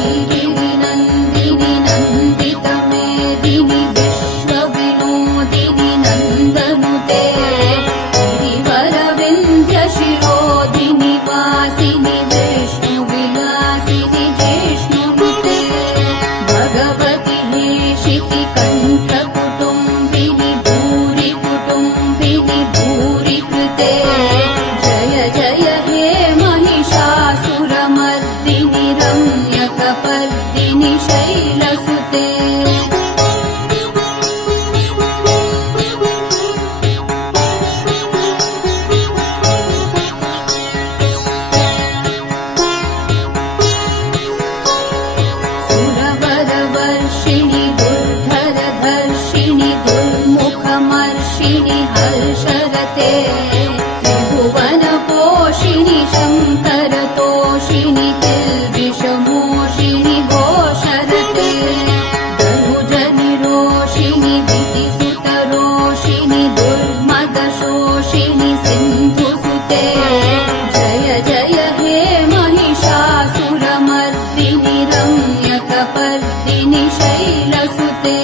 Lady, we भुवनपोषिणि त्रिभुवनपोषिणि शङ्करतोषिणि तिषभोषिणि घोषरते भुजनिरोषि दितिसुतरोषिणि दुर्मदशोषिणि सिन्धुसुते। जय जय हे महिषासुरमर्दिनि रम्यकपर्दिनि शैलसुते।